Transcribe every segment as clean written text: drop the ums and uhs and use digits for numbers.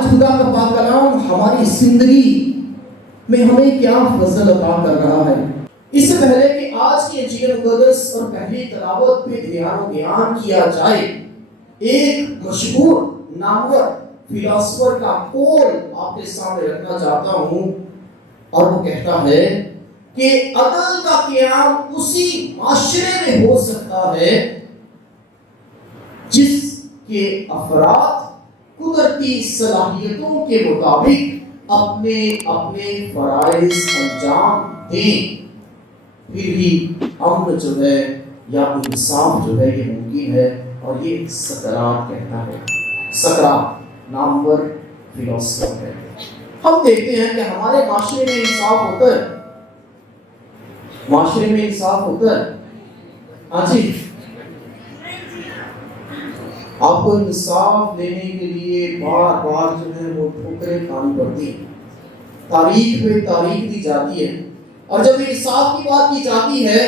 آج خدا کا پاک کلام ہماری زندگی میں ہمیں کیا فضل عطا کر رہا ہے۔ اس سے پہلے کہ آج کی انجیل مقدس اور پہلی تلاوت پہ دھیان و بیان کیا جائے، ایک مشہور نامور فلاسفر کا قول آپ کے سامنے رکھنا چاہتا ہوں، اور وہ کہتا ہے کہ عدل کا قیام اسی معاشرے میں ہو سکتا ہے جس کے افراد قدرتی صلاحیتوں کے مطابق اپنے اپنے فرائض انجام دیں، پھر بھی امن جو ہے یا انصاف جو ہے یہ ممکن ہے۔ اور یہ سقراط کہتا ہے، سقراط نامور فلاسفر ہے۔ ہم دیکھتے ہیں کہ ہمارے معاشرے میں انصاف ہوتا ہے، معاشرے میں انصاف ہوتا ہے۔ ہاں جی، آپ کو انصاف لینے کے لیے بار بار جو ہے وہ ٹھوکریں کھانی پڑتی ہیں، تاریخ پہ تاریخ دی جاتی ہے، اور جب انصاف کی بات کی جاتی ہے،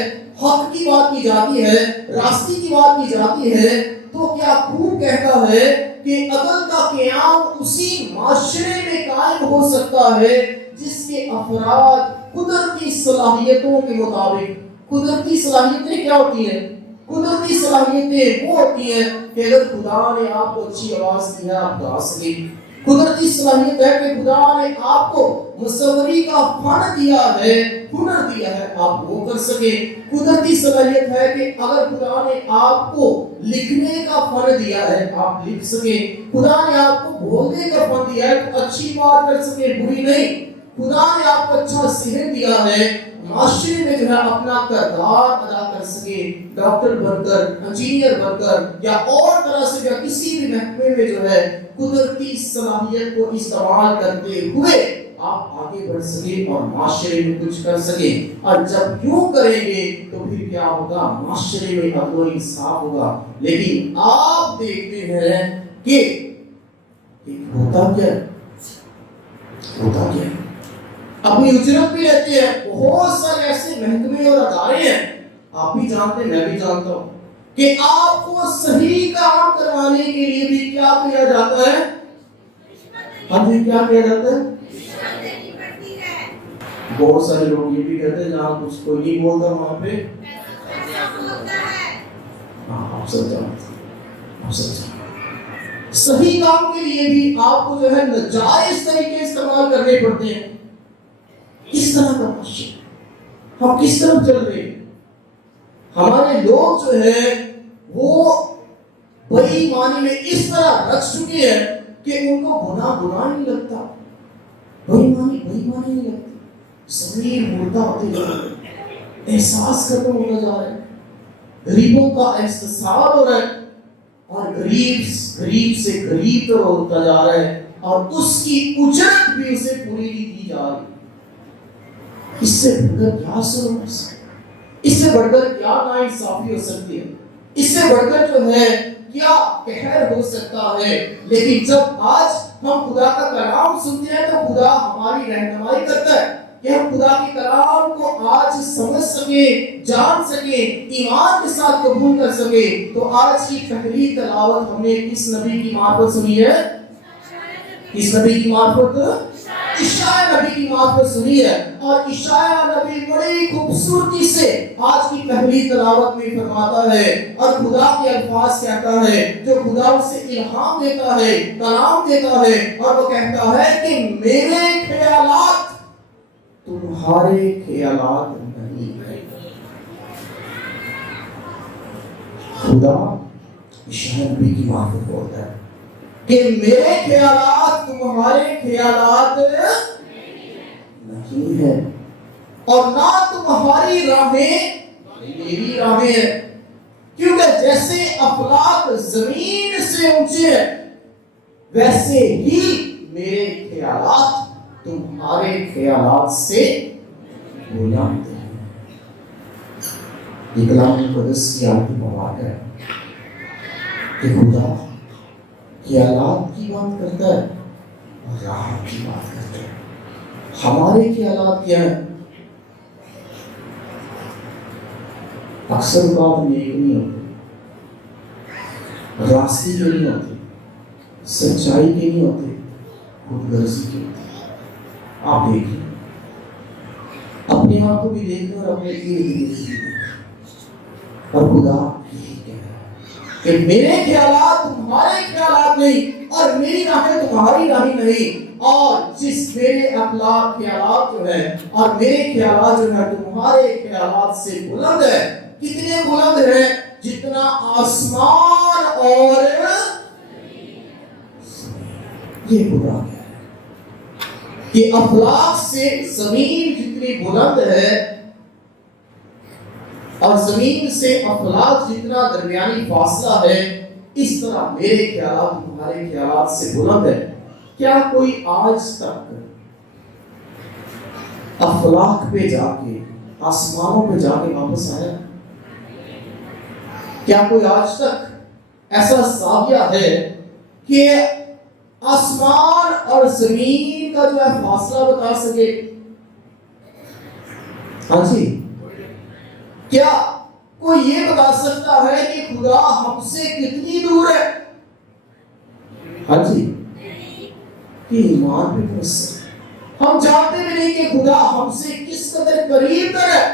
حق کی بات کی جاتی ہے، راستے کی بات کی جاتی ہے، تو کیا خوب کہتا ہے کہ عدل کا قیام اسی معاشرے میں قائم ہو سکتا ہے جس کے افراد قدرتی صلاحیتوں کے مطابق۔ قدرتی صلاحیتیں کیا ہوتی ہیں؟ قدرتی صلاحیتیں وہ ہوتی ہیں کہ اگر خدا نے آپ کو اچھی آواز دی ہے آپ گا سکیں۔ قدرتی صلاحیت ہے کہ خدا نے آپ کو مصوری کا فن دیا ہے، ہنر دیا ہے، آپ وہ کر سکیں۔ قدرتی صلاحیت ہے کہ اگر خدا نے آپ کو لکھنے کا فن دیا ہے آپ لکھ سکیں۔ خدا نے آپ کو بولنے کا فن دیا ہے تو اچھی بات کر سکیں، بری نہیں۔ خدا نے آپ کو اچھا صحت دیا ہے، معاشرے میں جو ہے اپنا کردار ادا کر سکے، ڈاکٹر بن کر، انجینئر بن کر، یا اور طرح سے یا کسی بھی محکمے میں جو ہے قدرتی صلاحیت کو استعمال کرتے ہوئے آپ آگے بڑھ سکیں اور معاشرے میں کچھ کر سکیں۔ اور جب یوں کریں گے تو پھر کیا ہوگا؟ معاشرے میں عدل و انصاف ہوگا۔ لیکن آپ دیکھتے ہیں کہ ہوتا کیا ہے؟ ہوتا کیا ہے؟ اپنی اجرت بھی لیتے ہیں، بہت سارے ایسے محکمے اور ادارے ہیں، آپ بھی جانتے ہیں، میں بھی جانتا ہوں، کہ آپ کو صحیح کام کروانے کے لیے بھی کیا کیا جاتا ہے؟ ہاں جی، کیا کیا جاتا ہے؟ بہت سارے لوگ یہ بھی کہتے ہیں جہاں کچھ کوئی نہیں بولتا وہاں پہ آپ سب جانتے ہیں، آپ سب جانتے ہیں۔ صحیح کام کے لیے بھی آپ کو جو ہے ناجائز طریقے استعمال کرنے پڑتے ہیں۔ کس طرح کا معاشرہ، ہم کس طرف چل رہے ہیں؟ ہمارے لوگ جو ہیں وہ بے ایمانی میں اس طرح رکھ چکے ہیں کہ ان کو گناہ نہیں لگتا، بے ایمانی نہیں لگتی، ضمیر مردہ ہوتے جا رہے ہیں، احساس ختم ہوتا جا رہا ہے، غریبوں کا احتساب ہو رہا ہے، اور غریب سے غریب تو ہوتا جا رہا ہے، اور اس کی اجرت بھی اسے پوری نہیں دی جا رہی۔ اس سے بڑھ کر کیا ظلم ہو سکتا ہے؟ اس سے بڑھ کر کیا ناانصافی ہو سکتی ہے؟ اس سے بڑھ کر جو ہے کیا قہر ہو سکتا ہے؟ لیکن جب آج ہم خدا کا کلام سنتے ہیں تو خدا ہماری رہنمائی کرتا ہے کہ ہم خدا کے کلام کو آج سمجھ سکیں، جان سکیں، ایمان کے ساتھ قبول کر سکیں۔ تو آج کی پہلی تلاوت ہم نے کس نبی کی معرفت سنی ہے؟ کس نبی کی معرفت؟ عیسیٰ نبی کی معرفت سنی ہے، اور عیسیٰ نبی بڑی خوبصورتی سے آج کی پہلی تلاوت میں فرماتا ہے، اور خدا کے الفاظ کہتا ہے جو خدا اسے الہام دیتا ہے، کلام دیتا ہے، اور وہ کہتا ہے کہ میرے خیالات تمہارے خیالات نہیں ہیں۔ خدا عیسیٰ نبی کی معرفت بولتا ہے کہ میرے خیالات تمہارے خیالات نہیں ہے، اور نہ تمہاری راہیں میری راہیں ہیں، کیونکہ جیسے افلاک زمین سے اونچے ہیں ویسے ہی میرے خیالات تمہارے خیالات سے بلند ہیں۔ یہ کلام مقدس کی آیت مبارک ہے کہ خدا خیالات کی بات کرتا ہے اور راہ کی بات کرتا ہے۔ ہمارے خیالات کیا ہیں؟ اکثر بات نیک نہیں ہوتی، راستے کے نہیں ہوتے، سچائی کے نہیں ہوتے، خود غرضی کی ہوتی ہے. آپ دیکھیں, اپنے آپ کو بھی دیکھیں اور اپنے لیے بھی دیکھیں. اور خدا یہی کہہ رہا ہے کہ میرے خیالات تمہارے خیالات نہیں, اور میری راہیں تمہاری راہیں نہیں. اور جس میرے اخلاق خیالات جو ہے اور میرے خیالات جو ہے تمہارے خیالات سے بلند ہے. کتنے بلند ہیں؟ جتنا آسمان اور یہ خدا کہہ رہا ہے کہ افلاک سے زمین جتنی بلند ہے اور زمین سے افلاک جتنا درمیانی فاصلہ ہے, اس طرح میرے خیالات تمہارے خیالات سے بلند ہے. کیا کوئی آج تک افلاک پہ جا کے, آسمانوں پہ جا کے واپس آیا؟ کیا کوئی آج تک ایسا زاویہ ہے کہ آسمان اور زمین کا جو ہے فاصلہ بتا سکے؟ ہاں جی, کیا کوئی یہ بتا سکتا ہے کہ خدا ہم سے کتنی دور ہے؟ ہاں جی, کہ ایمان پہ پہنچ سکے. ہم جانتے بھی نہیں کہ خدا ہم سے کس قدر قریب تر ہے.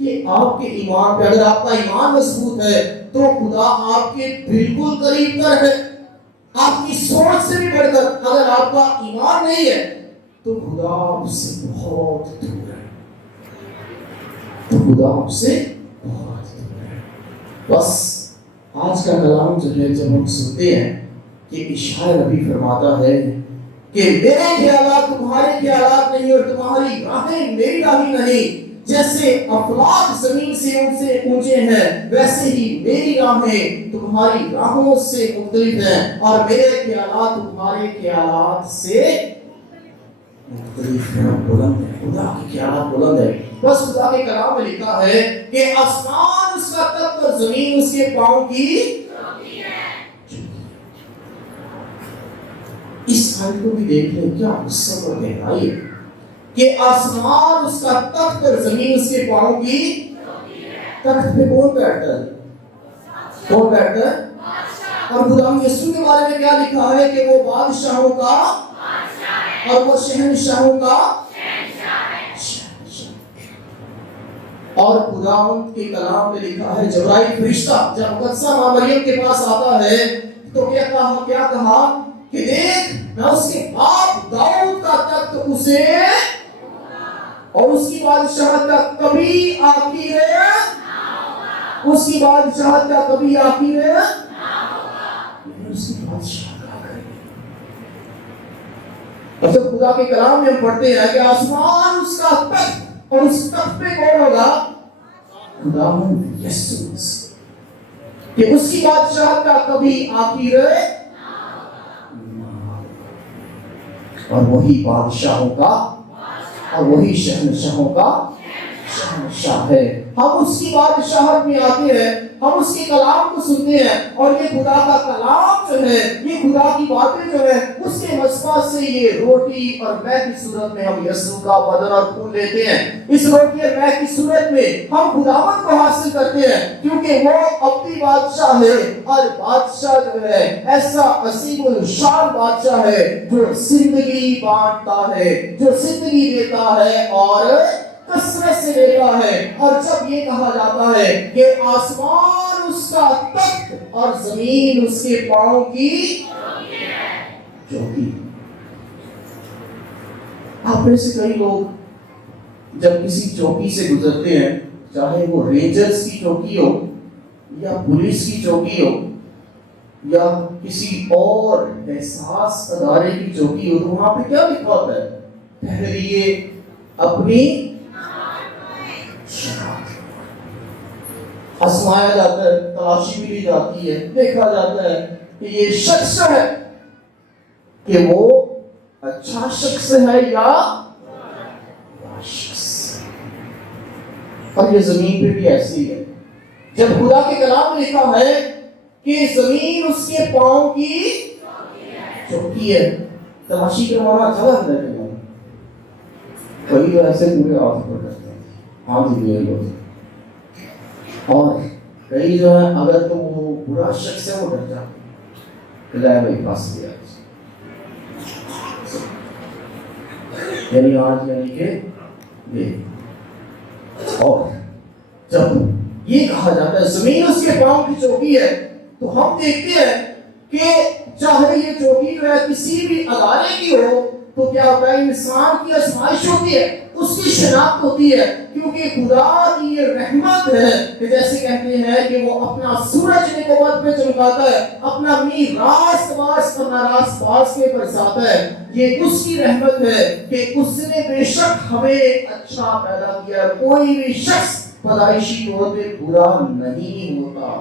کہ آپ کے ایمان پہ, اگر آپ کا ایمان مضبوط ہے تو خدا آپ کے بالکل قریب تر ہے, آپ کی سوچ سے بھی بڑھ کر. اگر آپ کا ایمان نہیں ہے تو خدا آپ سے بہت دور ہے, تو خدا آپ سے بہت دور ہے. بس آج کا کلام جو ہے جب ہم سنتے ہیں کہ اشعیا نبی فرماتا ہے کہ میرے خیالات تمہارے خیالات نہیں اور تمہاری راہیں میری راہیں نہیں. جیسے افلاک زمین سے ان سے اونچے ہیں ویسے ہی میری راہیں تمہاری راہوں سے مختلف ہیں, اور میرے خیالات تمہارے خیالات سے مختلف ہیں, بلند ہے. خدا کے خیالات بلند ہے. بس خدا کے کلام میں لکھا ہے کہ آسمان اس کا تخت اور زمین اس کے پاؤں کی چوکی ہے. اس آیت کو بھی دیکھ لیں, کیا وسعت اور گہرائی ہے کہ آسمان اس کا تخت اور زمین اس کے پاؤں کی چوکی ہے. تخت پہ کون بیٹھتا ہے؟ کون بیٹھتا ہے؟ اور خدا یسوع کے بارے میں کیا لکھا ہے کہ وہ بادشاہوں کا بادشاہ ہے اور وہ شہنشاہوں کا شہنشاہ ہے. اور خداوند کے کلام میں لکھا ہے جبرائیل فرشتہ جب مقدسہ ماں مریم کے پاس آتا ہے تو کیا کہا کہ دیکھ میں اس کے باپ داؤد کا تخت اسے اور اس کی بادشاہت کا کبھی آخر اس کی بادشاہت کا کبھی آخر اس کی بادشاہت کا آخر. اور جب خدا کے کلام میں ہم پڑھتے ہیں کہ آسمان اس کا تخت اور اس تخت پہ کون ہوگا؟ خداوند یسوع کہ اس کی بادشاہت کا کبھی آخر اور وہی بادشاہوں کا اور وہی شہنشاہوں کا شہنشاہ ہے. ہم اس کی بادشاہت میں آتے ہیں, ہم اس کے کلام کو سنتے ہیں, اور یہ خدا کا کلام جو ہے, یہ خدا کی باتیں جو ہے, اس کے مسئلہ سے یہ روٹی اور مے کی صورت میں ہم یسوع کا بدن اور خون لیتے ہیں. اس روٹی اور مے کی صورت میں ہم خداوند کو حاصل کرتے ہیں کیونکہ وہ اپنی بادشاہ ہے, اور بادشاہ جو ہے ایسا عظیم الشان بادشاہ ہے جو زندگی بانٹتا ہے, جو زندگی دیتا ہے اور کثرت سے دیتا ہے. اور جب یہ کہا جاتا ہے کہ آسمان اس کا تخت اور زمین اس کے پاؤں کی چوکی. آپ میں سے کئی لوگ جب کسی چوکی سے گزرتے ہیں, چاہے وہ رینجرز کی چوکی ہو یا پولیس کی چوکی ہو یا کسی اور احساس ادارے کی چوکی ہو, تو وہاں پہ کیا لکھا ہوتا ہے؟ ٹھہریے اپنی آزمایا جاتا ہے, تلاشی بھی لی جاتی ہے, دیکھا جاتا ہے کہ یہ شخص ہے کہ وہ اچھا شخص ہے یا شخص. اور یہ زمین پہ بھی ایسی ہے. جب خدا کے کلام میں لکھا ہے کہ زمین اس کے پاؤں کی چوکی ہے, تلاشی کروانا اچھا لگتا ہے. کئی ایسے پورے آف پر کرتے ہیں, ہاں جی یہ لوگ, اور کئی جو ہے اگر تو وہ برا شخص ہے وہ ڈر جاتا ہے, بھائی پاس لیا یعنی آج یعنی کہ یہ. اور جب یہ کہا جاتا ہے زمین اس کے پاؤں کی چوکی ہے تو ہم دیکھتے ہیں کہ چاہے یہ چوکی جو ہے کسی بھی ادارے کی ہو تو کیا ہوتا ہے انسان کی آزمائش ہوتی ہے, اس کی شناخت ہوتی ہے, کیونکہ خدا کی یہ رحمت ہے کہ جیسے کہتے ہیں کہ وہ اپنا سورج نبوت پہ چمکاتا ہے, اپنا میغ راست باز اور ناراست باز کے برساتا ہے. یہ اس کی رحمت ہے کہ اس نے بے شک ہمیں اچھا پیدا کیا. کوئی بھی شخص پیدائشی طور پہ برا نہیں ہوتا,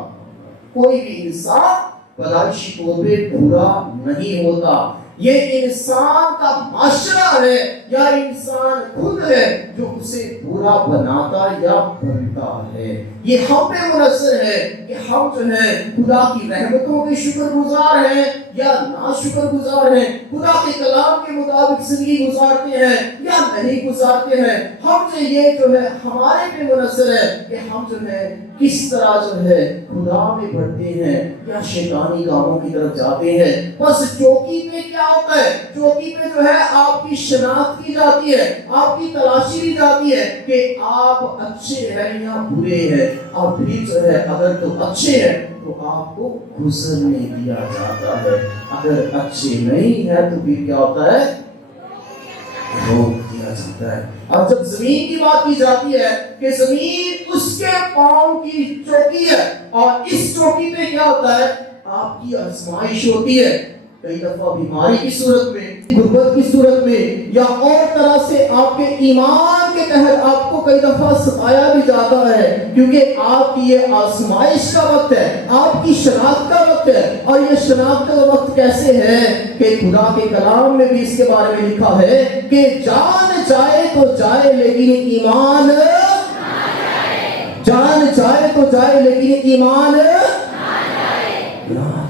کوئی بھی انسان پیدائشی طور پہ برا نہیں ہوتا. یہ انسان کا معاشرہ ہے یا انسان خود ہے جو اسے برا بناتا یا بنتا ہے. یہ ہم پہ منحصر ہے کہ ہم جو ہے خدا کی رحمتوں کے شکر گزار ہیں یا نا شکر گزار ہیں, خدا کے کلام کے مطابق زندگی گزارتے ہیں یا نہیں گزارتے ہیں. ہم سے یہ جو ہے ہمارے پہ منحصر ہے کہ ہم جو ہے کس طرح جو ہے خدا میں بڑھتے ہیں یا شیطانی کاموں کی طرف جاتے ہیں. بس چوکی پہ کیا ہوتا ہے, چوکی پہ جو ہے آپ کی شناخت کی جاتی ہے, آپ کی تلاشی کی جاتی ہے کہ آپ اچھے ہیں یا برے ہیں. اور پھر جو ہے اگر تو اچھے ہیں تو آپ کو گزرنے دیا جاتا ہے, اگر اچھے نہیں ہے تو پھر کیا ہوتا ہے, روک دیا جاتا ہے. اور جب زمین کی بات کی جاتی ہے کہ زمین اس کے پاؤں کی چوکی ہے, اور اس چوکی پہ کیا ہوتا ہے, آپ کی آزمائش ہوتی ہے. کئی دفعہ بیماری کی صورت میں, غربت کی صورت میں, یا اور طرح سے آپ کے ایمان کے تحت آپ کو کئی دفعہ ستایا بھی جاتا ہے, کیونکہ آپ کی یہ آزمائش کا وقت ہے, آپ کی شناخت کا وقت ہے. اور یہ شناخت کا وقت کیسے ہے کہ خدا کے کلام میں بھی اس کے بارے میں لکھا ہے کہ جان جائے تو جائے لیکن ایمان نہ جائے, جان جائے تو جائے لیکن ایمان نہ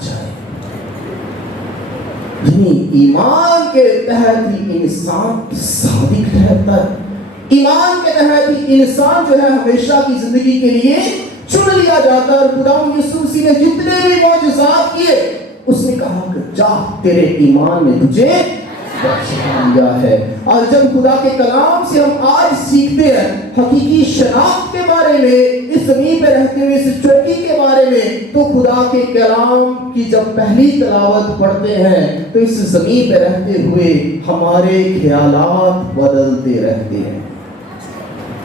جائے. یعنی ایمان کے تحت ہی انسان صادق ٹھہرتا ہے, ایمان کے تحت ہی انسان جو ہے ہمیشہ کی زندگی کے لیے چن لیا جاتا ہے. اور خدا یسوع مسیح نے جتنے بھی معجزات کیے اس نے کہا کہ جا تیرے ایمان نے تجھے بچا لیا ہے. اور جب خدا کے کلام سے ہم آج سیکھتے ہیں حقیقی شناخت کے بارے میں, اس زمین پہ رہتے ہوئے اس چوکی کے بارے میں, تو خدا کے کلام کی جب پہلی تلاوت پڑھتے ہیں تو اس زمین پہ رہتے ہوئے ہمارے خیالات بدلتے رہتے ہیں.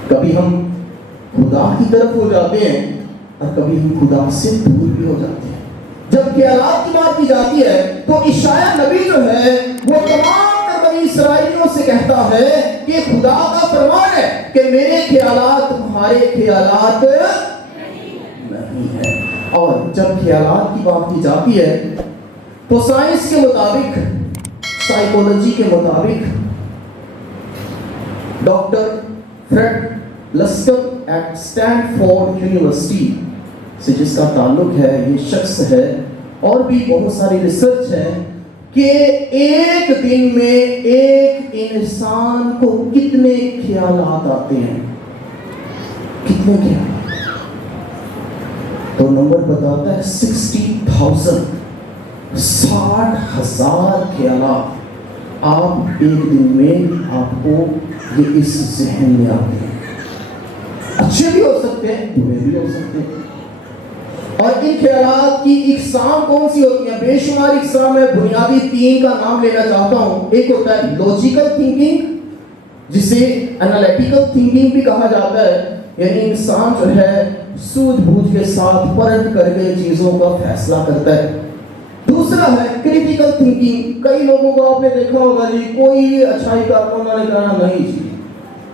کبھی ہم خدا کی طرف ہو جاتے ہیں اور کبھی ہم خدا سے دور بھی ہو جاتے ہیں. جب خیالات کی بات کی جاتی ہے تو عیسیٰ نبی جو ہے وہ تمام بنی اسرائیلیوں سے کہتا ہے کہ خدا کا فرمان ہے کہ میرے خیالات تمہارے خیالات نہیں ہیں. اور جب خیالات کی بات کی جاتی ہے تو سائنس کے مطابق, سائیکولوجی کے مطابق, doctor Fred Lister at Stanford University سے جس کا تعلق ہے, یہ شخص ہے, اور بھی بہت ساری ریسرچ ہے کہ ایک دن میں ایک انسان کو کتنے خیالات آتے ہیں, کتنے خیالات. تو نمبر بتاتا ہے 60,000, 60,000 خیالات آپ ایک دن میں آپ کو یہ اس ذہن میں آتے ہیں. اچھے بھی ہو سکتے ہیں, برے بھی ہو سکتے ہیں. اور ان خیالات کی اقسام کون سی ہوتی ہیں؟ بے شمار اقسام ہے. بنیادی 3 کا نام لینا چاہتا ہوں. ایک ہوتا ہے لاجیکل تھنکنگ, جسے انالیٹیکل تھنکنگ بھی کہا جاتا ہے, یعنی انسان جو ہے سوجھ بوجھ کے ساتھ پرکھ کر کے چیزوں کا فیصلہ کرتا ہے. دوسرا ہے کریٹیکل تھنکنگ. کئی لوگوں کو آپ نے دیکھا ہوگا جی کوئی اچھائی کا انہوں نے کہنا نہیں جی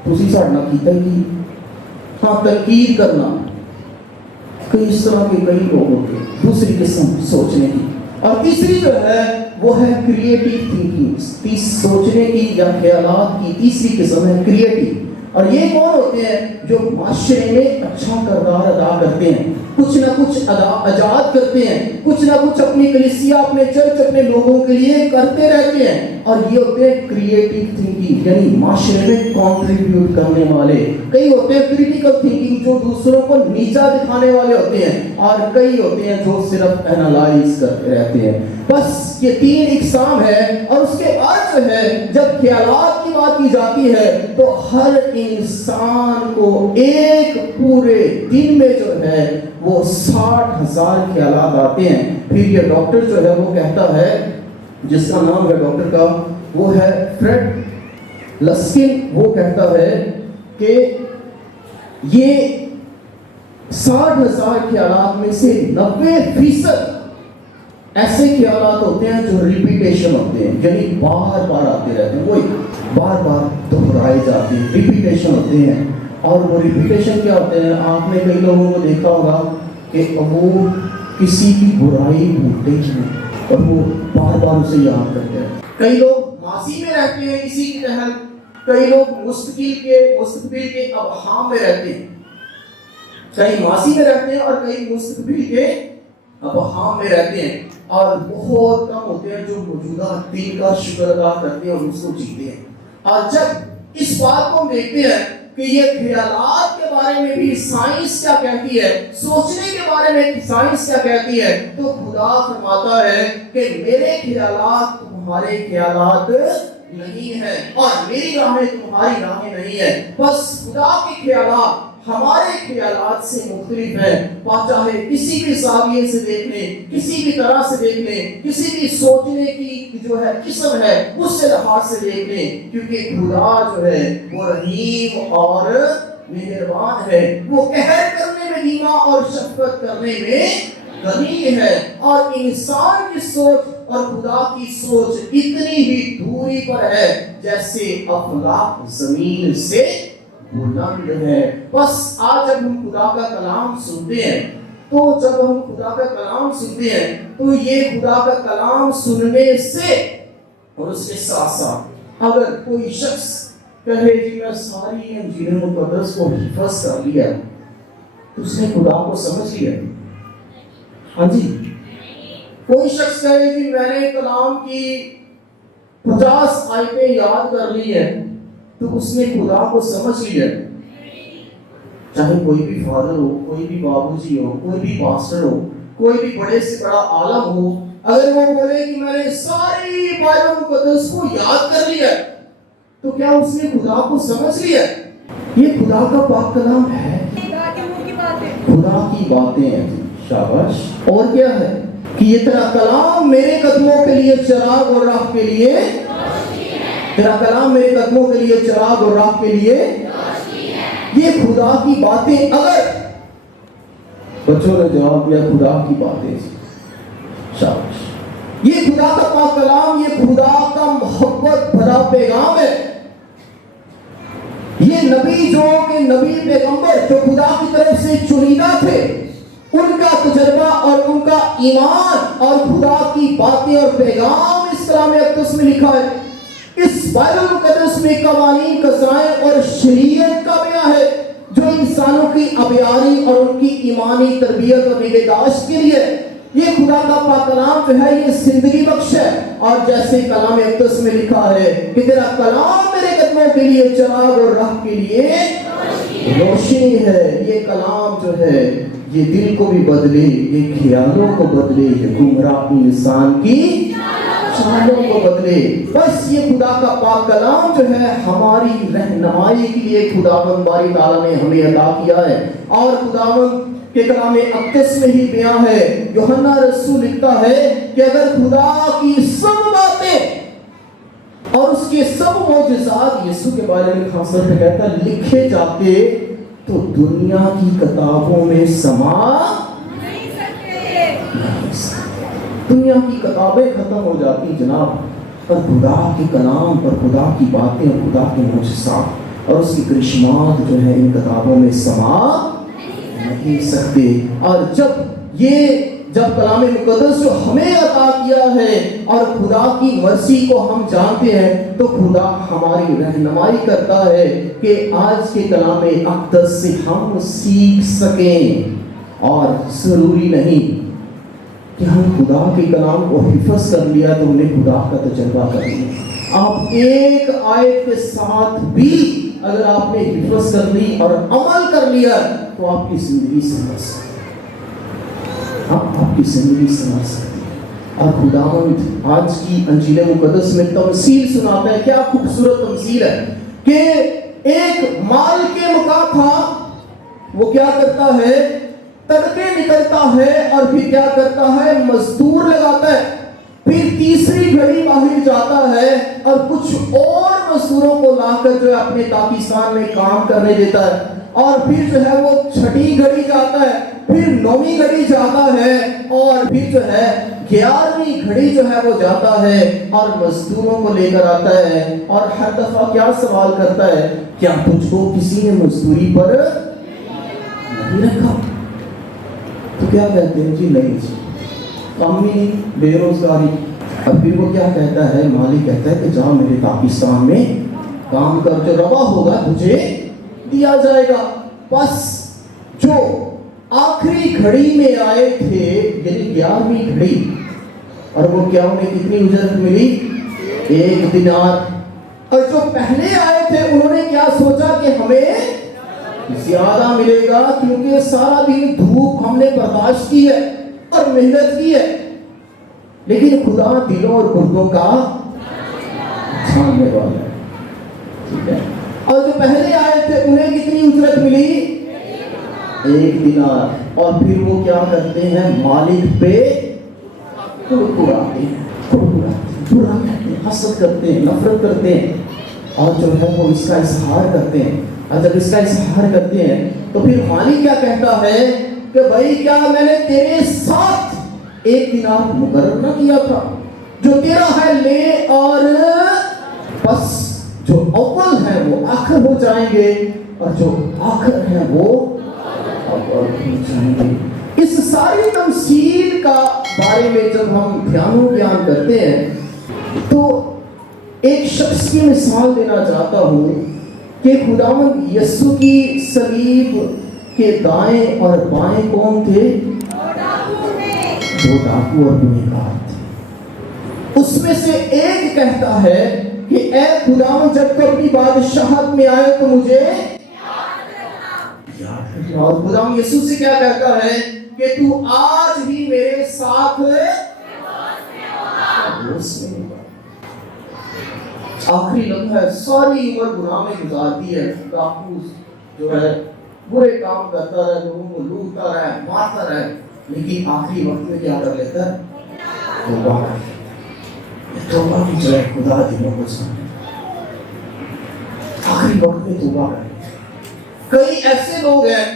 تسی ساڈا کیتا ہی, ہاں تنقید کرنا. کئی اس طرح کے کئی لوگ ہوتے ہیں, دوسری قسم سوچنے کی. اور تیسری جو ہے وہ ہے کریٹیو تھنکنگ. سوچنے کی یا خیالات کی تیسری قسم ہے کریٹیو. اور یہ کون ہوتے ہیں؟ جو معاشرے میں اچھا کردار ادا کرتے ہیں, کچھ نہ کچھ ایجاد کرتے ہیں, کچھ نہ کچھ اپنی کلیسیا, اپنے چرچ, اپنے لوگوں کے لیے کرتے رہتے ہیں. اور یہ ہوتے ہیں کریٹیو تھنکنگ, یعنی معاشرے میں کنٹریبیوٹ کرنے والے. کئی ہوتے ہیں کریٹیکل تھنکنگ جو دوسروں کو نیچا دکھانے والے ہوتے ہیں, اور کئی ہوتے ہیں جو صرف اینالائز کرتے رہتے ہیں. بس یہ 3 اقسام ہے. اور اس کے بعد جو ہے جب خیالات کی بات کی جاتی ہے تو ہر انسان کو ایک پورے دن میں جو ہے وہ 60,000 خیالات آتے ہیں۔ پھر یہ ڈاکٹر جو ہے وہ کہتا ہے، جس کا نام ہے ڈاکٹر کا وہ ہے فریڈ لسکن، وہ کہتا ہے کہ یہ 60,000 خیالات میں سے 90% ایسے خیالات ہوتے ہیں جو ریپیٹیشن ہوتے ہیں، یعنی بار بار آتے رہتے ہیں، وہی بار بار دہرائے جاتے ہیں، ریپیٹیشن ہوتے ہیں۔ اور وہ ریپیٹیشن کیا ہوتے ہیں؟ آپ نے کئی لوگوں کو دیکھا ہوگا کہ وہ کسی کی برائی بھولتے ہی نہیں اور وہ بار بار اسے یاد کرتے ہیں۔ کئی لوگ ماضی میں رہتے ہیں اسی کے تحت، کئی لوگ مستقبل کے ابہام میں رہتے ہیں، کئی ماضی میں رہتے ہیں اور کئی مستقبل کے ابہام میں رہتے ہیں، اور بہت کم ہوتے ہیں جو موجودہ دن کا شکر ادا کرتے ہیں اور اس کو جیتے ہیں۔ اور جب اس بات کو ہم دیکھتے ہیں کہ یہ خیالات کے بارے میں بھی سائنس کیا کہتی ہے، سوچنے کے بارے میں سائنس کیا کہتی ہے، تو خدا فرماتا ہے کہ میرے خیالات تمہارے خیالات نہیں ہیں اور میری راہیں تمہاری راہیں نہیں ہیں۔ بس خدا کے خیالات ہمارے خیالات سے مختلف ہیں، چاہے کسی بھی زاویے سے دیکھ لیں، کسی بھی طرح سے دیکھ لیں، کسی بھی سوچنے کی جو ہے قسم ہے اس سے لحاظ سے دیکھ لیں، کیونکہ خدا جو ہے وہ رحیم اور مہربان ہے، وہ قہر کرنے میں دھیما اور شفقت کرنے میں غنی ہے، اور انسان کی سوچ اور خدا کی سوچ اتنی ہی دوری پر ہے جیسے افلاک زمین سے بلند ہے۔ بس آج جب ہم خدا کا کلام سنتے ہیں تو یہ خدا کا کلام سننے سے اور اس کے ساتھ ساتھ اگر کوئی شخص کہے کہ میں ساری انجیل مقدس کو حفظ کر لیا تو اس نے خدا کو سمجھ لیا۔ ہاں جی، کوئی شخص کہے کہ میں نے کلام کی 50 آیتیں یاد کر لی ہیں تو اس نے خدا کو سمجھ لیا۔ چاہے کوئی بھی فادر ہو، کوئی بھی بابو جی ہو، کوئی بھی پاسٹر ہو، کوئی بھی بڑے سے بڑا عالم ہو، اگر وہ بولے کہ میں نے ساری بائبل مقدس کو یاد کر لیا تو کیا اس نے خدا کو سمجھ لیا؟ یہ خدا کا پاک کلام ہے، خدا کی باتیں ہیں۔ شاباش۔ اور کیا ہے کہ یہ تیرا کلام میرے قدموں کے لیے چراغ اور راہ کے لیے، تیرا کلام میرے قدموں کے لیے چراغ اور راہ کے لیے، یہ خدا کی باتیں۔ اگر بچوں نے جواب دیا خدا کی باتیں، شاباش۔ یہ خدا کا پاک کلام، یہ خدا کا محبت بھرا پیغام ہے۔ یہ نبی جو کہ نبی پیغمبر جو خدا کی طرف سے چنیدہ تھے، ان کا تجربہ اور ان کا ایمان اور خدا کی باتیں اور پیغام اس کلام اقدس میں لکھا ہے۔ اس بائبل مقدس میں قوانین، قضائیں اور شریعت کا بیان ہے جو انسانوں کی ابیاری اور ان کی ایمانی تربیت اور نگہداشت کے لیے۔ یہ خدا کا پاک کلام جو ہے یہ زندگی بخش ہے، اور جیسے کلام اقدس میں لکھا ہے کہ تیرا کلام میرے قدموں کے لیے چراغ اور راہ کے لیے روشنی ہے۔ یہ کلام جو ہے یہ دل کو بھی بدلے، یہ خیالوں کو بدلے، یہ گمراہ انسان کی چالوں کو بدلے۔ بس یہ خدا کا پاک کلام جو ہے ہماری رہنمائی کے لیے خداوند باری تعالیٰ نے ہمیں عطا کیا ہے، اور خداوند کے کلام اقدس میں ہی بیان ہے۔ یوحنا رسول لکھتا ہے کہ اگر خدا کی سب باتیں اور اس کے سب معجزات، یسوع کے بارے میں خاص طور پہ کہتا ہے، لکھے جاتے تو دنیا کی کتابوں میں سما نہیں سکتے۔ دنیا کی کتابیں ختم ہو جاتی جناب، پر خدا کے کلام، پر خدا کی باتیں اور خدا کے معجزات اور اس کی کرشمات جو ہے ان کتابوں میں سما نہیں سکتے۔ اور جب کلام مقدس جو ہمیں عطا کیا ہے اور خدا کی مرضی کو ہم جانتے ہیں تو خدا ہماری رہنمائی کرتا ہے کہ آج کے کلام اقدس سے ہم سیکھ سکیں، اور ضروری نہیں کہ ہم خدا کے کلام کو حفظ کر لیا تو ہم نے خدا کا تجربہ کر لیا۔ آپ ایک آیت کے ساتھ بھی اگر آپ نے حفظ کر لی اور عمل کر لیا تو آپ کی زندگی سنور سکتی ہے، آپ کی زندگی سنور سکتی ہے۔ اور خداوند آج کی انجیل مقدس میں تمثیل سناتا ہے. کیا خوبصورت تمثیل ہے کہ ایک مال کے مکا تھا, وہ کیا کرتا ہے, تڑکے نکلتا ہے اور پھر کیا کرتا ہے, مزدور لگاتا ہے. پھر تیسری گھڑی باہر جاتا ہے اور کچھ اور مزدوروں کو لا کر جو ہے اپنے تاکستان میں کام کرنے دیتا ہے. اور پھر جو ہے وہ چھٹی گھڑی جاتا ہے, پھر 9ویں گھڑی جاتا ہے, اور پھر جو ہے 11ویں گھڑی جو ہے وہ جاتا ہے اور مزدوروں کو لے کر آتا ہے. اور ہر دفعہ کیا سوال کرتا ہے, کیا تجھ کو کسی نے مزدوری پر نہیں رکھا؟ تو کیا کہتے ہیں جی نہیں جی, کمی, بے روزگاری. اور پھر وہ کیا کہتا ہے, مالک کہتا ہے کہ جا میرے پاکستان میں کام کر, جو روا ہوگا تجھے دیا جائے گا. بس جو آخری گھڑی میں آئے تھے, یعنی 11ویں گھڑی, اور وہ کیا انہیں کتنی اجرت ملی, 1 دینار. اور جو پہلے آئے تھے انہوں نے کیا سوچا کہ ہمیں زیادہ ملے گا, کیونکہ سارا دن دھوپ ہم نے برداشت کی ہے اور محنت کی ہے. لیکن خدا دلوں اور گردوں کا جاننے والا ہے, ٹھیک ہے. اور جو پہلے آئے تھے انہیں کتنی اجرت ملی, 1 دینار. اور پھر وہ کیا کرتے ہیں, مالک پہ کڑکڑاتے ہیں, برا کہتے ہیں, حسد کرتے ہیں, نفرت کرتے ہیں, اور جو ہے وہ اس کا اظہار کرتے ہیں. اور جب اس کا اظہار کرتے ہیں تو پھر مالک کیا کہتا ہے کہ بھائی کیا میں نے تیرے ساتھ 1 دینار مقرر نہ کیا تھا, جو تیرا ہے لے, اور بس جو اول ہیں وہ آخر ہو جائیں گے اور جو آخر ہیں وہ اول ہو جائیں گے. اس ساری تمثیل کا بارے میں جب ہم بیان کرتے ہیں تو ایک شخص کی مثال دینا چاہتا ہوں کہ خداوند یسوع کی صلیب کے دائیں اور بائیں کون تھے, 2 ڈاکو اور گنہگار تھے. اس میں سے ایک کہتا ہے کہ اے خداوند جب تو اپنی بادشاہت میں آئے تو مجھے یاد رکھنا. اور خداوند یسوع سے کیا کہتا ہے کہ تو آج ہی میرے ساتھ آخری لمحہ ہے, ساری عمر گناہ میں گزار دی ہے. ڈاکو جو ہے برے کام کرتا رہے, لوگوں کو لوٹتا رہے, مارتا رہے, لیکن آخری وقت میں کیا کر لیتا ہے, توبہ کر لیتا ہے. توبہ کی جو ہے خدا دلوں کو سامنے, آخری وقت میں توبہ کر لیتا ہے. کئی ایسے لوگ ہیں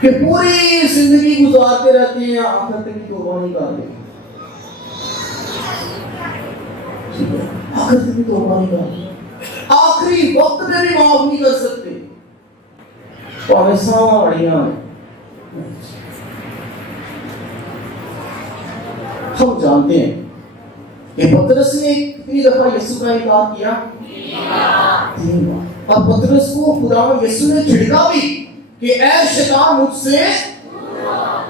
کہ پوری زندگی گزارتے رہتے ہیں, آخر تک توبہ نہیں کرتے, آخر تک توبہ نہیں کرتے, آخری وقت میں بھی معاف نہیں کر سکتے. ہم جانتے ہیں کہ پطرس نے کتنی دفعہ یسوع کا انکار کیا, 3 بار. اور پطرس کو خداوند یسوع نے جھڑکا بھی کہ اے شیطان مجھ سے,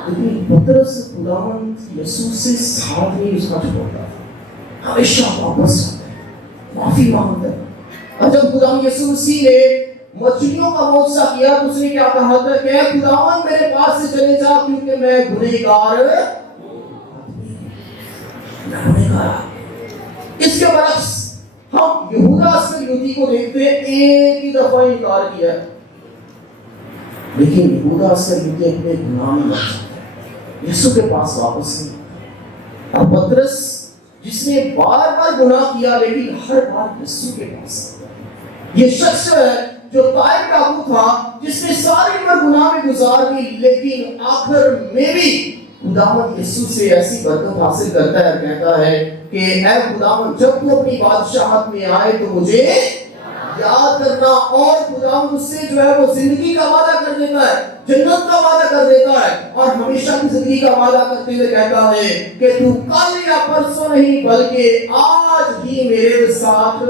لیکن پطرس خداوند یسوع سے ساتھ نہیں اس کا چھوڑتا, ہمیشہ واپس آتا ہے, معافی مانگتا ہے. اور جب خداوند یسوع مسیح نے مچھلیوں کا معجزہ کیا تو اس نے کیا کہا تھا کہ اے خداوند میرے پاس سے چلے جا, کیونکہ میں گنہگار. اس کے برعکس ہم یہودا اسکریوتی کو دیکھتے ہیں, ایک ہی دفعہ انکار کیا, لیکن یہودا اسکریوتی اپنے گناہ میں لگ جاتا ہے, یسوع کے پاس واپس نہیں. اور پطرس جس نے بار بار گناہ کیا لیکن ہر بار یسوع کے پاس آتا ہے. یہ شخص ہے جو طائب ڈاکو تھا, جس نے ساری عمر گناہ میں گزار دی, لیکن آخر میں بھی خداوند یسوع سے ایسی برکت حاصل کرتا ہے, کہتا ہے کہ اے خداوند جب تو اپنی بادشاہت میں آئے تو مجھے یاد کرنا. اور خداوند اس سے جو ہے وہ زندگی کا وعدہ کر دیتا ہے, جنت کا وعدہ کر دیتا ہے, اور ہمیشہ کی زندگی کا وعدہ کرتے ہوئے کہتا ہے کہ تو کل یا پرسوں نہیں بلکہ آج ہی میرے ساتھ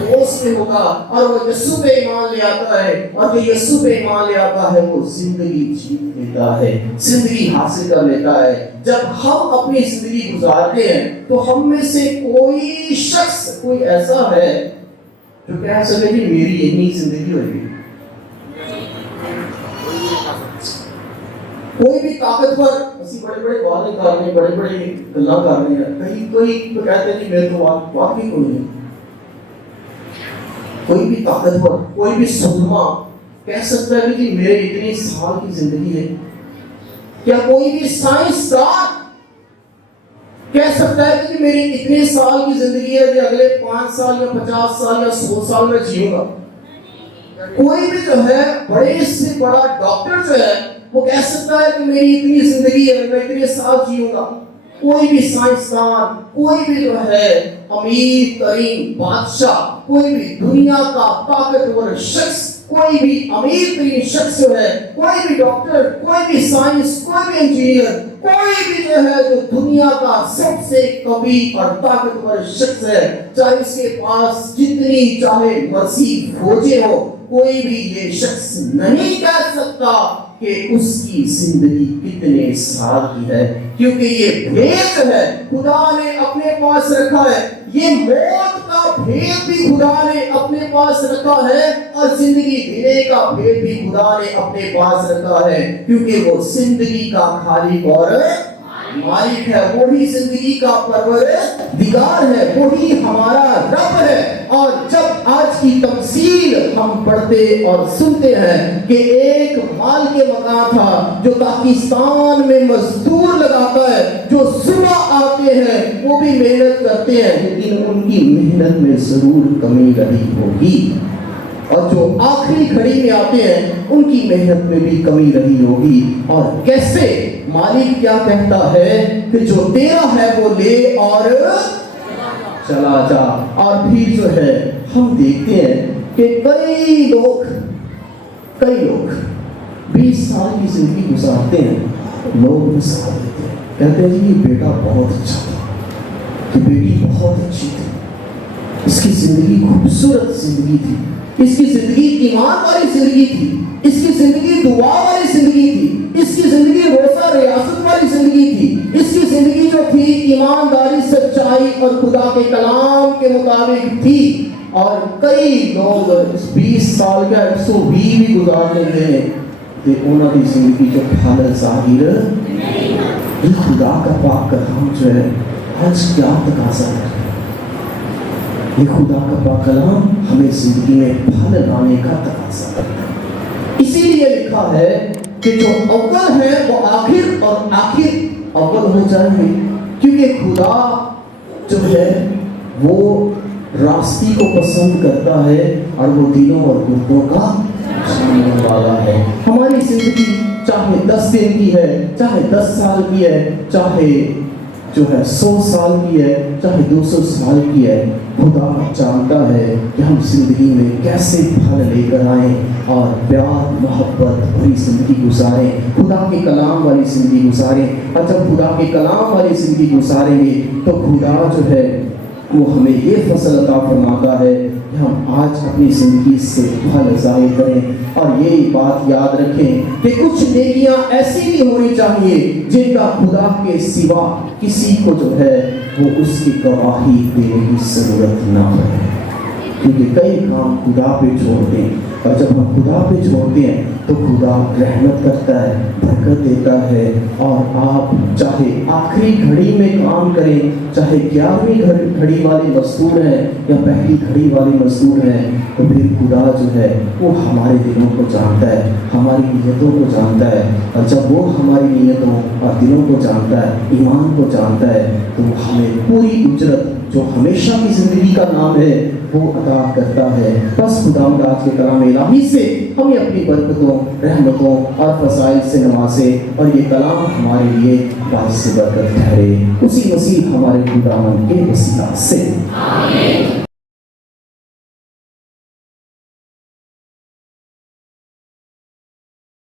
دوست میں ہوگا. اور وہ یسوع پہ ایمان لے آتا ہے, اور جو یسوع پہ ایمان لے آتا ہے وہ زندگی جیت لیتا ہے, زندگی حاصل کر لیتا ہے. جب ہم اپنی زندگی گزارتے ہیں تو ہم میں سے کوئی شخص, کوئی ایسا ہے جو کہہ سکے کہ میری یہی زندگی ہوگی. کوئی بھی طاقتور اسی بڑے بڑے وعدے کر رہے ہیں، بڑے بڑے گلاں کر رہے ہیں، کہیں کوئی تو کہتے ہیں کہ میرے تو واقعی کوئی نہیں. کوئی بھی طاقتور، کوئی بھی سلما کہہ سکتا ہے کہ میرے اتنے سال کی زندگی ہے؟ کیا کوئی بھی سائنسدان کہہ سکتا ہے کہ میری اتنے سال کی زندگی ہے کہ اگلے 5 سال یا 50 سال یا 100 سال میں جیوں گا؟ کوئی بھی جو ہے بڑے سے بڑا ڈاکٹر جو ہے وہ کہہ سکتا ہے کہ میری اتنی زندگی ہے، میں اتنے سال جیوں گا؟ کوئی بھی سائنسدان، کوئی بھی جو ہے امیر ترین بادشاہ، کوئی بھی دنیا کا طاقتور شخص، کوئی بھی امیر ترین شخص جو ہے، کوئی بھی ڈاکٹر، کوئی بھی سائنس، کوئی بھی انجینئر، کوئی بھی جو ہے جو دنیا کا سب سے قوی اور طاقتور شخص ہے، چاہے اس کے پاس جتنی چاہے مرضی فوجیں ہو، کوئی بھی یہ شخص نہیں کہہ سکتا کہ اس کی زندگی کتنے سال کی ہے، کیونکہ یہ بھید ہے خدا نے اپنے پاس رکھا ہے. یہ موت کا بھید بھی خدا نے اپنے پاس رکھا ہے اور زندگی دینے کا بھید بھی خدا نے اپنے پاس رکھا ہے، کیونکہ وہ زندگی کا خالق اور مالک ہے، وہی زندگی کا پروردگار ہے، وہی ہمارا رب ہے. اور جب آج کی تمثیل ہم پڑھتے اور سنتے ہیں کہ ایک مال کے مکان تھا جو پاکستان میں مزدور لگاتا ہے، جو صبح آتے ہیں وہ بھی محنت کرتے ہیں، لیکن ان کی محنت میں ضرور کمی رہی ہوگی، اور جو آخری گھڑی میں آتے ہیں ان کی محنت میں بھی کمی رہی ہوگی. اور کیسے مالک کیا کہتا ہے کہ جو تیرا ہے وہ لے اور چلا جا. اور پھر جو ہے ہم دیکھتے ہیں کہ کئی لوگ 20 سال کی زندگی گزارتے ہیں، لوگ مثال دیتے ہیں، کہتے ہیں جی یہ بیٹا بہت اچھا تھا، یہ بیٹی بہت اچھی تھی، اس کی زندگی خوبصورت زندگی تھی، اس کی زندگی ایمان والی زندگی تھی، اس کی زندگی دعا والی زندگی تھی، اس کی زندگی روزہ ریاست والی زندگی تھی، اس کی زندگی جو تھی ایمانداری، سچائی اور خدا کے کلام کے مطابق تھی. اور کئی لوگ 20 سال کا 120 بھی گزار لیتے ہیں کہ انہوں کی زندگی جو پھل ظاہر یہ خدا کا پاک کلام جو ہے آج کیا تقاضا ہے. یہ خدا کا پاک کلام ہمیں زندگی میں پھل لانے کا تقاضا کرتا ہے. اسی لیے لکھا ہے کہ جو اول ہے وہ آخر اور آخر اول ہو جائیں گے، کیونکہ خدا جو ہے وہ راستی کو پسند کرتا ہے اور وہ دلوں اور گردوں کا جاننے والا ہے. ہماری زندگی چاہے 10 دن کی ہے، چاہے 10 سال کی ہے، چاہے جو ہے 100 سال کی ہے، چاہے 200 سال کی ہے، خدا جانتا ہے کہ ہم زندگی میں کیسے پھل لے کر آئیں اور پیار محبت بھری زندگی گزاریں، خدا کے کلام والی زندگی گزاریں. اور جب خدا کے کلام والی زندگی گزاریں گے تو خدا جو ہے وہ ہمیں یہ فضل عطا فرماتا ہے کہ ہم آج اپنی زندگی سے پھل ظاہر کریں. اور یہ بات یاد رکھیں کہ کچھ نیکیاں ایسی بھی ہونی چاہیے جن کا خدا کے سوا کسی کو جو ہے وہ اس کی گواہی دینے کی ضرورت نہ ہو، کیونکہ کئی کام خدا پہ چھوڑتے ہیں، اور جب ہم خدا پہ چھوڑتے ہیں تو خدا رحمت کرتا ہے، برکت دیتا ہے. اور آپ چاہے آخری گھڑی میں کام کریں، چاہے 11ویں گھڑی والے مزدور ہیں یا پہلی گھڑی والے مزدور ہیں، تو پھر خدا جو ہے وہ ہمارے دلوں کو جانتا ہے، ہماری نیتوں کو جانتا ہے. اور جب وہ ہماری نیتوں اور دلوں کو جانتا ہے، ایمان کو جانتا ہے، تو ہمیں پوری اجرت جو ہمیشہ کی زندگی کا نام ہے وہ عطا کرتا ہے. بس خداوند آج کے کلام الہی سے ہمیں اپنی برکتوں، رحمتوں اور فضائل سے نوازے، اور یہ کلام ہمارے لیے باعث برکت ٹھہرے، اسی مسیح ہمارے خداوند کے وسیلہ سے آمین.